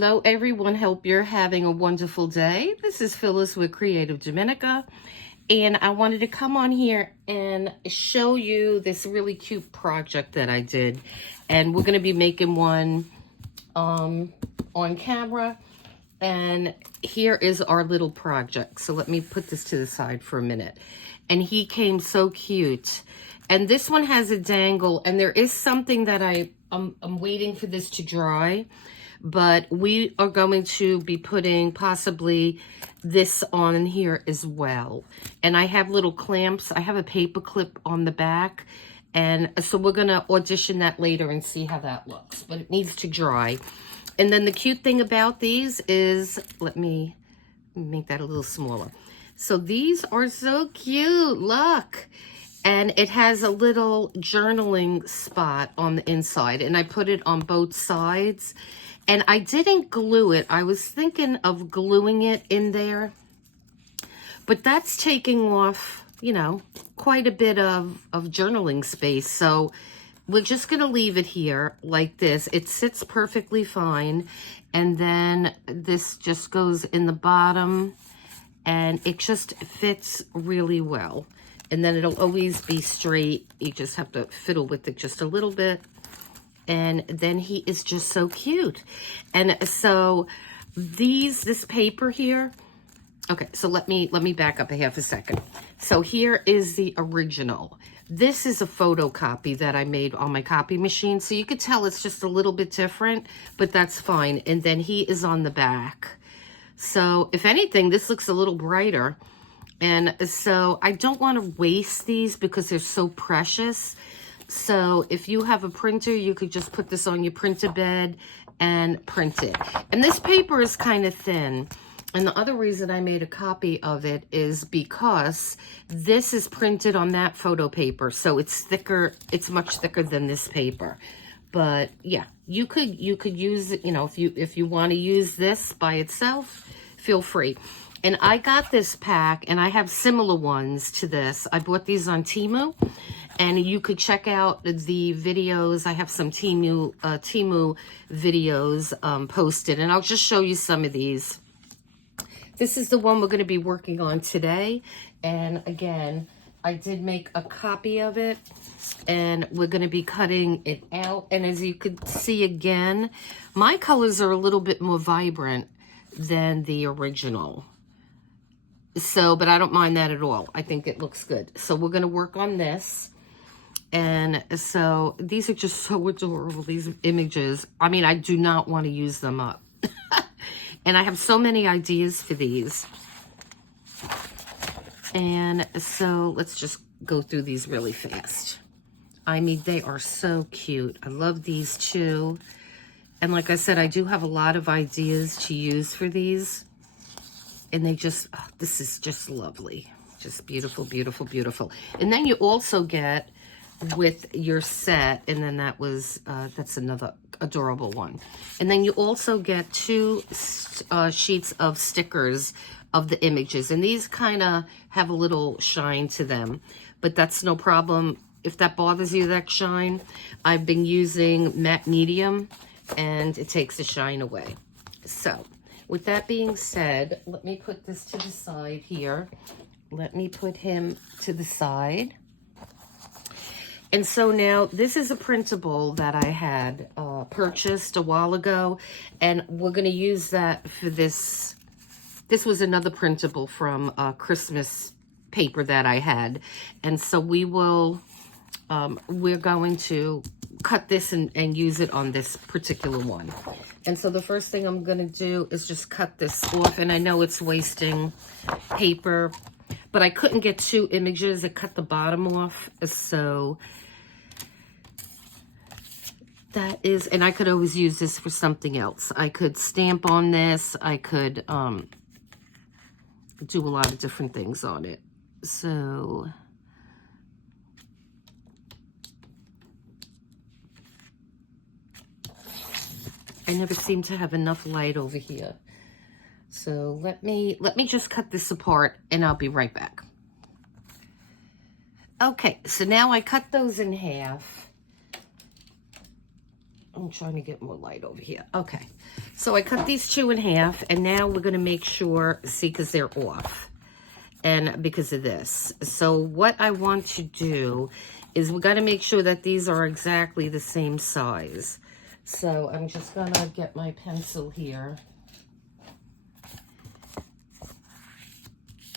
Hello everyone, hope you're having a wonderful day. This is Phyllis with CreativeDomenica, and I wanted to come on here and show you this really cute project that I did. And we're going to be making one on camera, and here is our little project. So let me put this to the side for a minute. And he came so cute. And this one has a dangle, and there is something that I'm waiting for this to dry. But we are going to be putting possibly this on here as well. And I have little clamps. I have a paper clip on the back. And so we're going to audition that later and see how that looks. But it needs to dry. And then the cute thing about these is, let me make that a little smaller. So these are so cute. Look. And it has a little journaling spot on the inside. And I put it on both sides. And I didn't glue it. I was thinking of gluing it in there. But that's taking off, you know, quite a bit of journaling space. So we're just going to leave it here like this. It sits perfectly fine. And then this just goes in the bottom. And it just fits really well. And then it'll always be straight. You just have to fiddle with it just a little bit. And then he is just so cute. And so this paper here, okay, so let me back up a half a second. So here is the original. This is a photocopy that I made on my copy machine. So you could tell it's just a little bit different, but that's fine. And then he is on the back. So if anything, this looks a little brighter. And so I don't want to waste these because they're so precious. So if you have a printer, you could just put this on your printer bed and print it. And this paper is kind of thin. And the other reason I made a copy of it is because this is printed on that photo paper. So it's thicker, it's much thicker than this paper. But yeah, you could use it, you know, if you want to use this by itself, feel free. And I got this pack, and I have similar ones to this. I bought these on Temu, and you could check out the videos. I have some Temu videos posted, and I'll just show you some of these. This is the one we're going to be working on today. And again, I did make a copy of it, and we're going to be cutting it out. And as you could see again, my colors are a little bit more vibrant than the original. So, but I don't mind that at all. I think it looks good. So we're going to work on this. And so these are just so adorable, these images. I mean, I do not want to use them up. And I have so many ideas for these. And so let's just go through these really fast. I mean, they are so cute. I love these too. And like I said, I do have a lot of ideas to use for these. And they just, oh, this is just lovely. Just beautiful, beautiful, beautiful. And then you also get with your set, and then that was, that's another adorable one. And then you also get two sheets of stickers of the images. And these kind of have a little shine to them, but that's no problem. If that bothers you, that shine, I've been using matte medium, and it takes the shine away. So with that being said, let me put this to the side here. Let me put him to the side. And so now this is a printable that I had purchased a while ago, and we're going to use that for this. This was another printable from Christmas paper that I had. And so we will, we're going to cut this and use it on this particular one. And so the first thing I'm going to do is just cut this off. And I know it's wasting paper, but I couldn't get two images. It cut the bottom off. So that is, and I could always use this for something else. I could stamp on this. I could do a lot of different things on it. So I never seem to have enough light over here. So let me just cut this apart, and I'll be right back. Okay, so now I cut those in half. I'm trying to get more light over here. Okay, so I cut these 2 in half, and now we're going to make sure, see, because they're off, and because of this. So what I want to do is we got to make sure that these are exactly the same size. So I'm just going to get my pencil here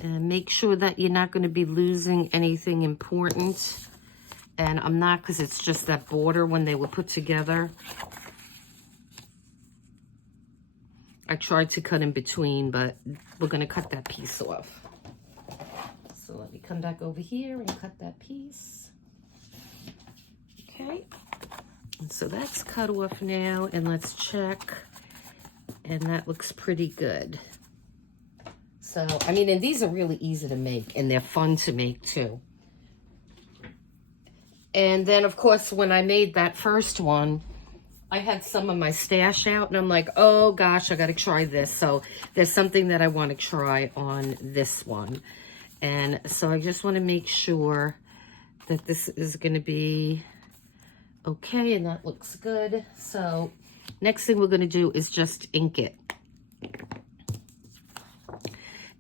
and make sure that you're not going to be losing anything important. And I'm not, because it's just that border when they were put together. I tried to cut in between, but we're going to cut that piece off. So let me come back over here and cut that piece. Okay. And so that's cut off now, and let's check. And that looks pretty good. So, I mean, and these are really easy to make, and they're fun to make too. And then, of course, when I made that first one, I had some of my stash out, and I'm like, oh, gosh, I got to try this. So there's something that I want to try on this one. And so I just want to make sure that this is going to be okay, and that looks good. So next thing we're going to do is just ink it.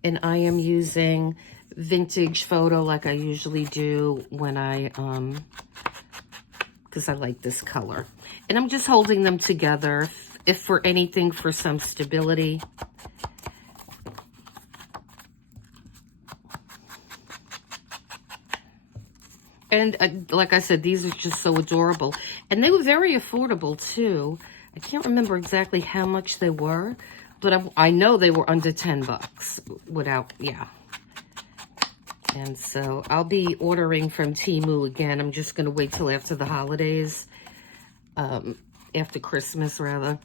And I am using Vintage Photo like I usually do when I, because I like this color. And I'm just holding them together, if for anything, for some stability. And like I said, these are just so adorable. And they were very affordable too. I can't remember exactly how much they were, but I know they were under 10 bucks without, yeah. And so I'll be ordering from Temu again. I'm just going to wait till after the holidays, after Christmas rather.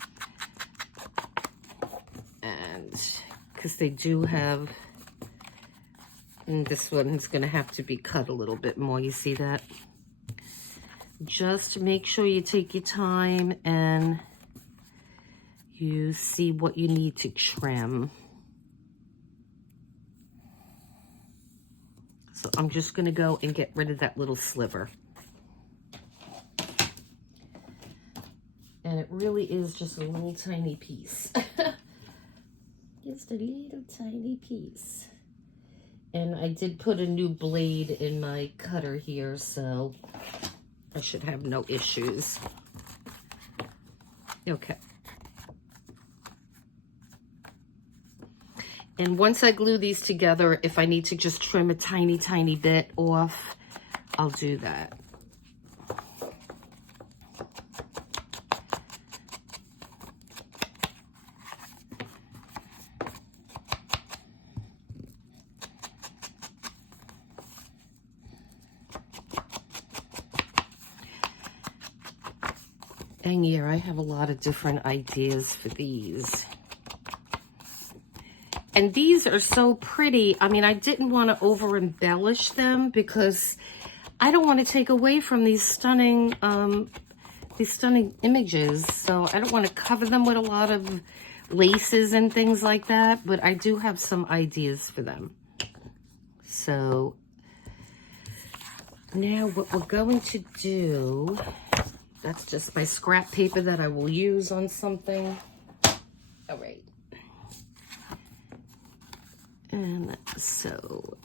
And because they do have, and this one is going to have to be cut a little bit more. You see that? Just make sure you take your time and you see what you need to trim. So I'm just going to go and get rid of that little sliver. And it really is just a little tiny piece. Just a little tiny piece. And I did put a new blade in my cutter here, so I should have no issues. Okay. And once I glue these together, if I need to just trim a tiny, tiny bit off, I'll do that. And yeah, I have a lot of different ideas for these. And these are so pretty. I mean, I didn't want to over embellish them because I don't want to take away from these stunning images. So I don't want to cover them with a lot of laces and things like that, but I do have some ideas for them. So now what we're going to do, that's just my scrap paper that I will use on something. All right. And so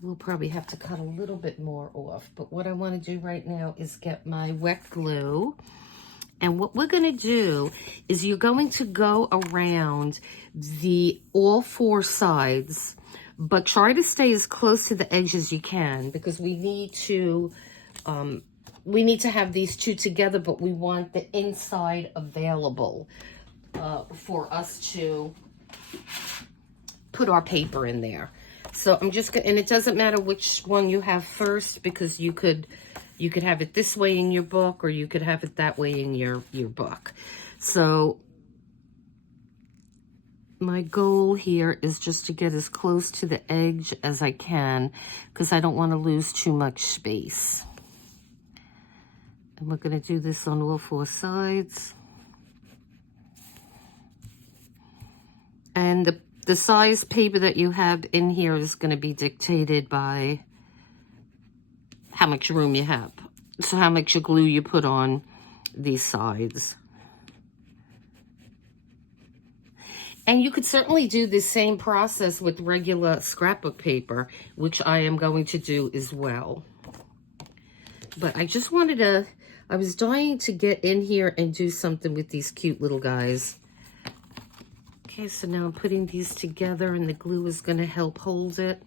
we'll probably have to cut a little bit more off. But what I want to do right now is get my wet glue. And what we're going to do is you're going to go around all 4 sides, but try to stay as close to the edge as you can, because we need to have these 2 together, but we want the inside available for us to put our paper in there. So I'm just gonna, and it doesn't matter which one you have first, because you could have it this way in your book, or you could have it that way in your book. So my goal here is just to get as close to the edge as I can, because I don't want to lose too much space. And we're going to do this on all 4 sides. And the size paper that you have in here is going to be dictated by how much room you have. So how much glue you put on these sides. And you could certainly do the same process with regular scrapbook paper, which I am going to do as well. But I just wanted to, I was dying to get in here and do something with these cute little guys. Okay, so now I'm putting these together and the glue is going to help hold it.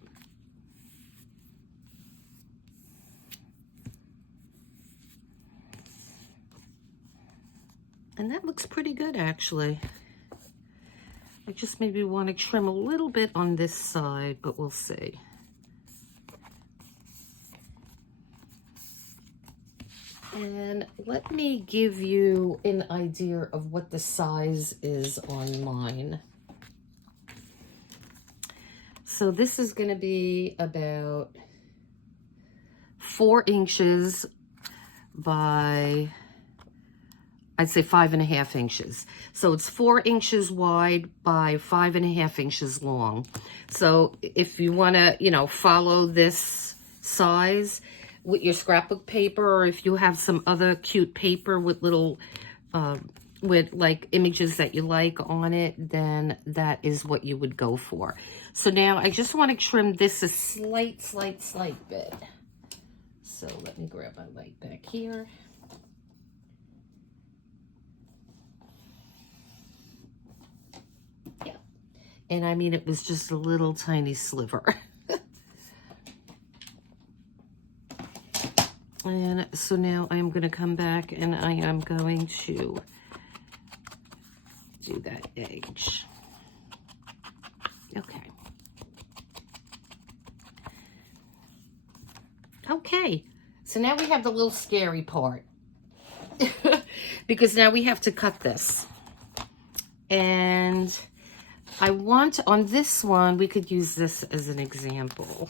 And that looks pretty good, actually. I just maybe want to trim a little bit on this side, but we'll see. And let me give you an idea of what the size is on mine. So this is going to be about 4 inches by, I'd say 5.5 inches. So it's 4 inches wide by 5.5 inches long. So if you want to, you know, follow this size with your scrapbook paper, or if you have some other cute paper with little, with like images that you like on it, then that is what you would go for. So now I just want to trim this a slight bit. So let me grab my light back here. Yeah. And I mean, it was just a little tiny sliver. And so now I'm going to come back and I am going to do that edge. Okay. Okay. So now we have the little scary part. Because now we have to cut this. And I want, on this one, we could use this as an example.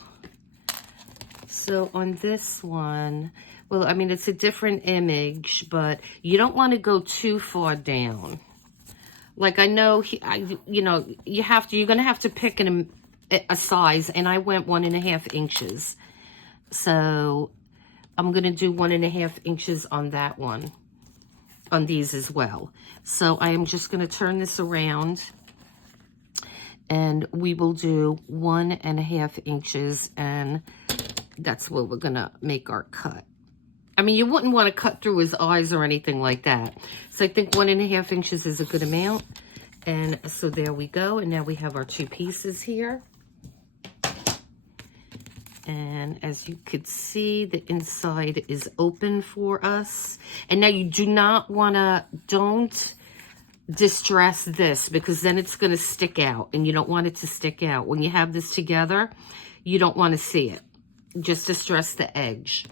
So on this one, well, I mean, it's a different image, but you don't want to go too far down. Like I know, you know, you're going to have to pick a size, and I went 1.5 inches. So I'm going to do 1.5 inches on that one, on these as well. So I am just going to turn this around, and we will do 1.5 inches, and that's where we're gonna make our cut. I mean, you wouldn't want to cut through his eyes or anything like that. So I think 1.5 inches is a good amount. And so there we go. And now we have our 2 pieces here. And as you could see, the inside is open for us. And now you do not want to, don't distress this, because then it's going to stick out, and you don't want it to stick out. When you have this together, you don't want to see it. Just distress the edge.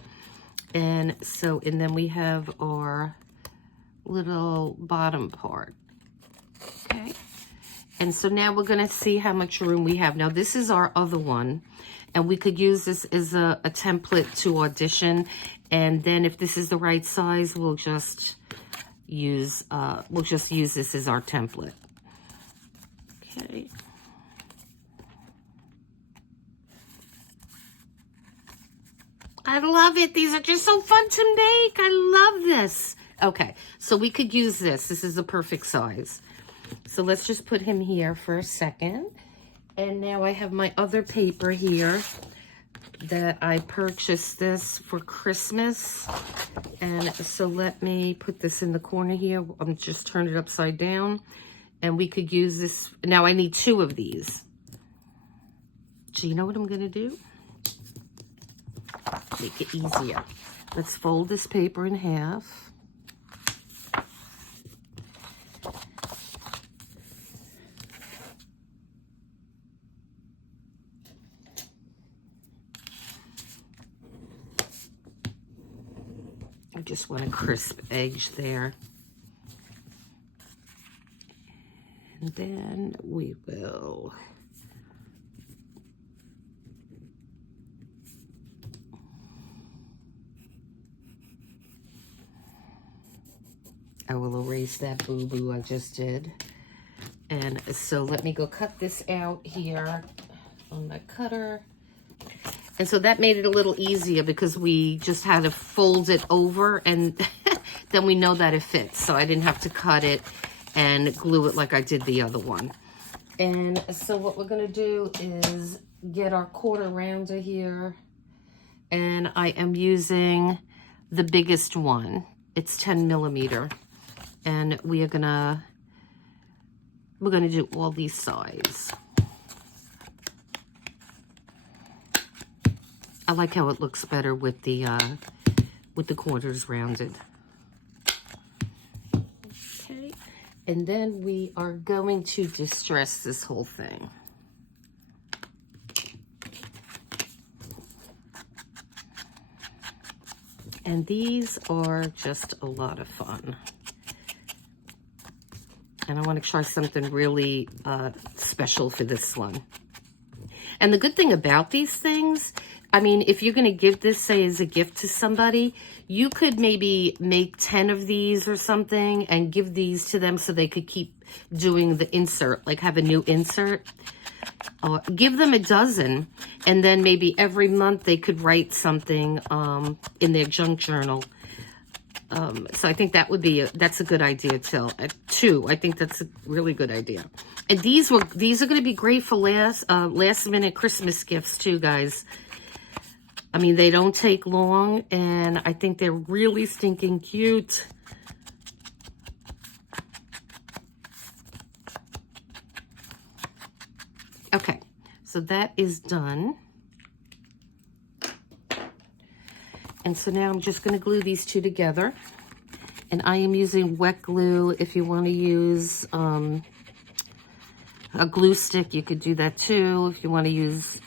And so, and then we have our little bottom part. Okay. And so now we're going to see how much room we have. Now this is our other one, and we could use this as a template to audition. And then if this is the right size, we'll just use this as our template. Okay. I love it. These are just so fun to make. I love this. Okay, so we could use this. This is the perfect size. So let's just put him here for a second. And now I have my other paper here that I purchased this for Christmas. And so let me put this in the corner here. I'm just turn it upside down. And we could use this. Now I need 2 of these. So you know what I'm going to do? Make it easier. Let's fold this paper in half. I just want a crisp edge there. And then we will I will erase that boo-boo I just did. And so let me go cut this out here on my cutter. And so that made it a little easier because we just had to fold it over and then we know that it fits. So I didn't have to cut it and glue it like I did the other one. And so what we're gonna do is get our quarter rounder here. And I am using the biggest one. It's 10 millimeter. And we're gonna do all these sides. I like how it looks better with the corners rounded. Okay, and then we are going to distress this whole thing. And these are just a lot of fun. And I want to try something really special for this one. And the good thing about these things, I mean, if you're going to give this, say, as a gift to somebody, you could maybe make 10 of these or something and give these to them so they could keep doing the insert, like have a new insert. Give them a dozen, and then maybe every month they could write something in their junk journal. So I think that would be that's a good idea too. I think that's a really good idea. And these are going to be great for last minute Christmas gifts too, guys. I mean, they don't take long, and I think they're really stinking cute. Okay, so that is done. And so now I'm just going to glue these two together. And I am using wet glue. If you want to use a glue stick, you could do that too. If you want to use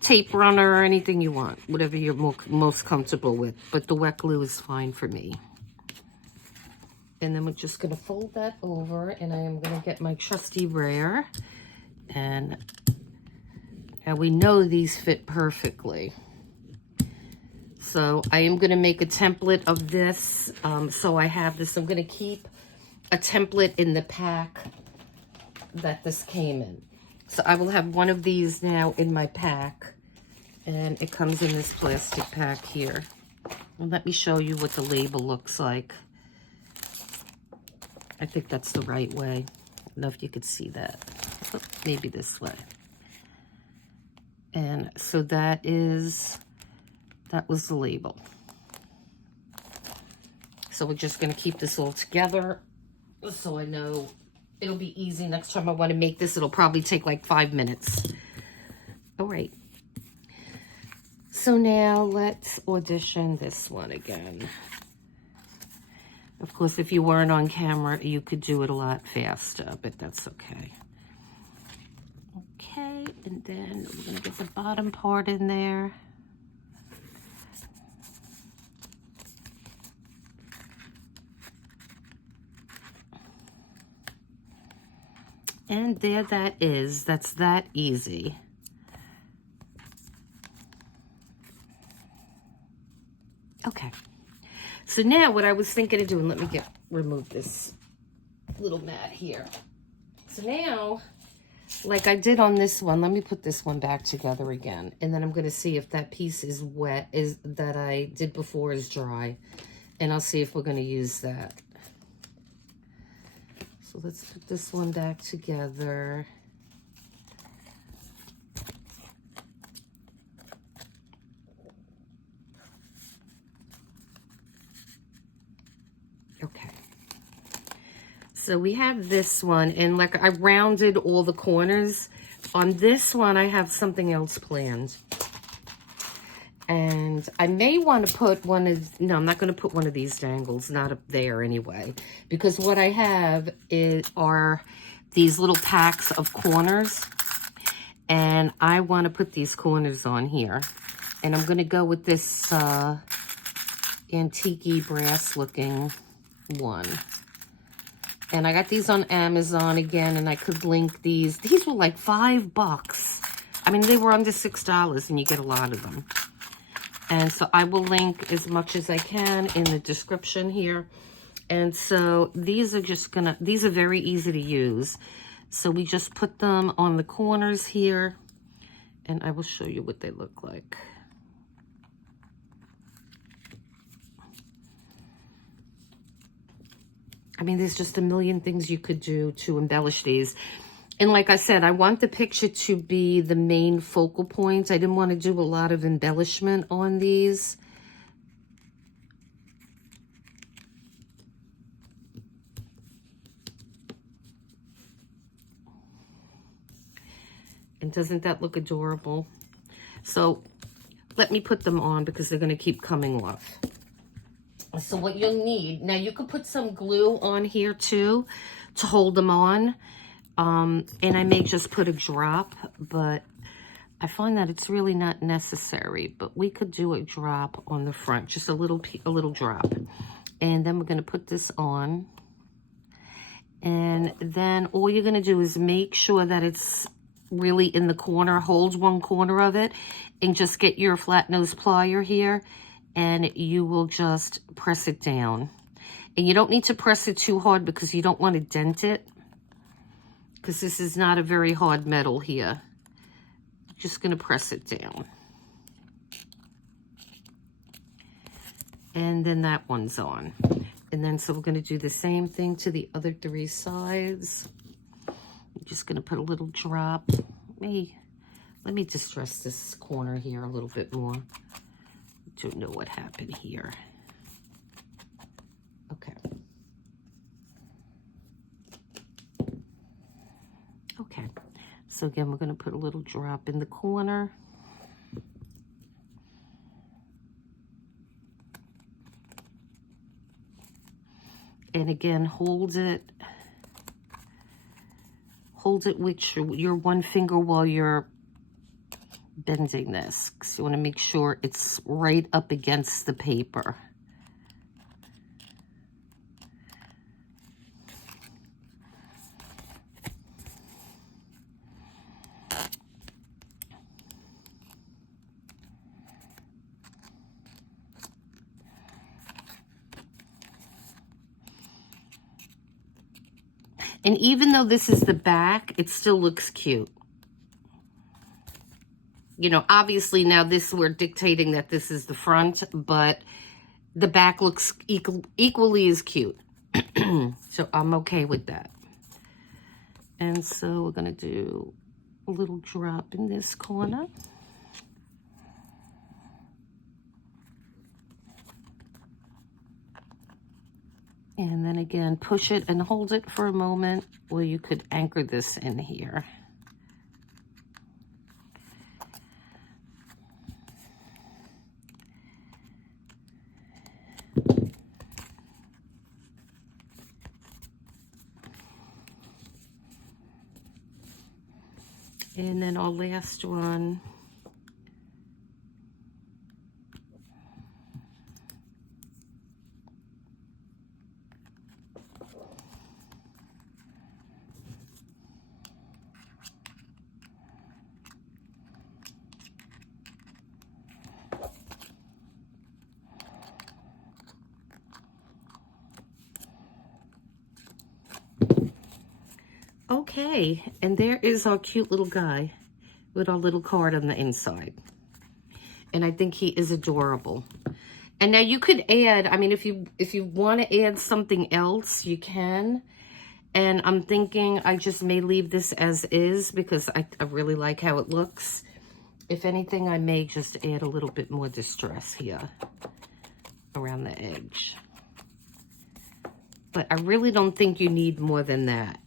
tape runner or anything you want, whatever you're most comfortable with. But the wet glue is fine for me. And then we're just going to fold that over, and I am going to get my trusty brayer. And now we know these fit perfectly. So I am going to make a template of this. So I have this. I'm going to keep a template in the pack that this came in. So I will have one of these now in my pack. And it comes in this plastic pack here. And let me show you what the label looks like. I think that's the right way. I don't know if you could see that. Oh, maybe this way. And so that was the label. So we're just going to keep this all together so I know it'll be easy. Next time I want to make this, it'll probably take like 5 minutes. All right. So now let's audition this one again. Of course, if you weren't on camera, you could do it a lot faster, but that's okay. Okay, and then we're going to get the bottom part in there. And there that is. That's that easy. Okay. So now what I was thinking of doing, let me remove this little mat here. So now, like I did on this one, let me put this one back together again. And then I'm going to see if that piece is wet, that I did before is dry. And I'll see if we're going to use that. So let's put this one back together. Okay. So we have this one, and like I rounded all the corners. On this one, I have something else planned. And I may want to put no, I'm not going to put one of these dangles, not up there anyway. Because what I have are these little packs of corners. And I want to put these corners on here. And I'm going to go with this antique brass looking one. And I got these on Amazon again, and I could link these. These were like $5. I mean, they were under $6, and you get a lot of them. And so I will link as much as I can in the description here. And so these are these are very easy to use. So we just put them on the corners here, and I will show you what they look like. I mean, there's just a million things you could do to embellish these. And like I said, I want the picture to be the main focal point. I didn't want to do a lot of embellishment on these. And doesn't that look adorable? So let me put them on because they're going to keep coming off. So what you'll need, now you could put some glue on here too to hold them on. And I may just put a drop, but I find that it's really not necessary. But we could do a drop on the front, just a little drop. And then we're going to put this on. And then all you're going to do is make sure that it's really in the corner, hold one corner of it, and just get your flat nose plier here, and you will just press it down. And you don't need to press it too hard because you don't want to dent it, because this is not a very hard metal here. Just going to press it down. And then that one's on. And then so we're going to do the same thing to the other 3 sides. I'm just going to put a little drop. Let me distress this corner here a little bit more. Don't know what happened here. Okay. Okay. So again, we're going to put a little drop in the corner. And again, hold it with your one finger while you're bending this, because you want to make sure it's right up against the paper. And even though this is the back, it still looks cute. You know, obviously now we're dictating that this is the front, but the back looks equally as cute. So I'm okay with that. And so we're going to do a little drop in this corner. And then again, push it and hold it for a moment, or you could anchor this in here. And then our last one. Okay, and there is our cute little guy with our little card on the inside. And I think he is adorable. And now you could add, I mean, if you want to add something else, you can. And I'm thinking I just may leave this as is because I really like how it looks. If anything, I may just add a little bit more distress here around the edge. But I really don't think you need more than that.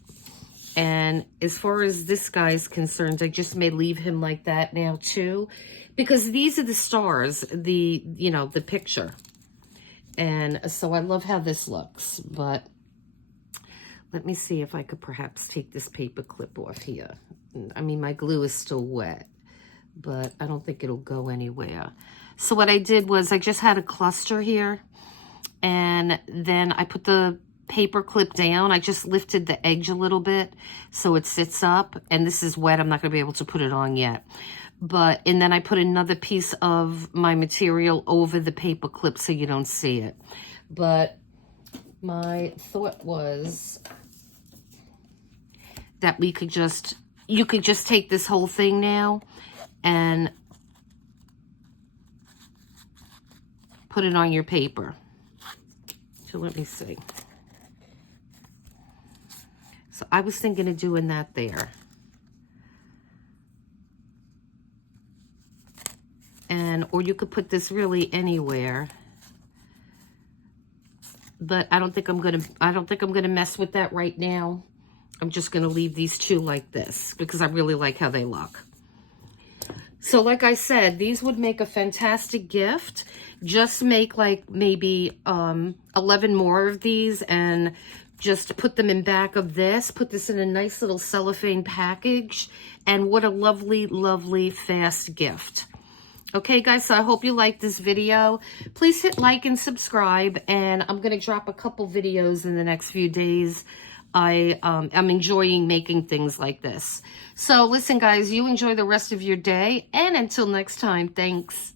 And as far as this guy's concerned, I just may leave him like that now too, because these are the stars, the picture. And so I love how this looks, but let me see if I could perhaps take this paper clip off here. I mean, my glue is still wet, but I don't think it'll go anywhere. So what I did was I just had a cluster here, and then I put the paper clip down. I just lifted the edge a little bit so it sits up, and this is wet. I'm not going to be able to put it on yet. And then I put another piece of my material over the paper clip so you don't see it. But my thought was that you could just take this whole thing now and put it on your paper. So let me see. So I was thinking of doing that there. And, or you could put this really anywhere. But I don't think I'm gonna mess with that right now. I'm just gonna leave these two like this because I really like how they look. So like I said, these would make a fantastic gift. Just make like maybe 11 more of these and just put them in back of this. Put this in a nice little cellophane package. And what a lovely, lovely, fast gift. Okay, guys, so I hope you liked this video. Please hit like and subscribe, and I'm going to drop a couple videos in the next few days. I'm enjoying making things like this. So listen, guys, you enjoy the rest of your day, and until next time, thanks.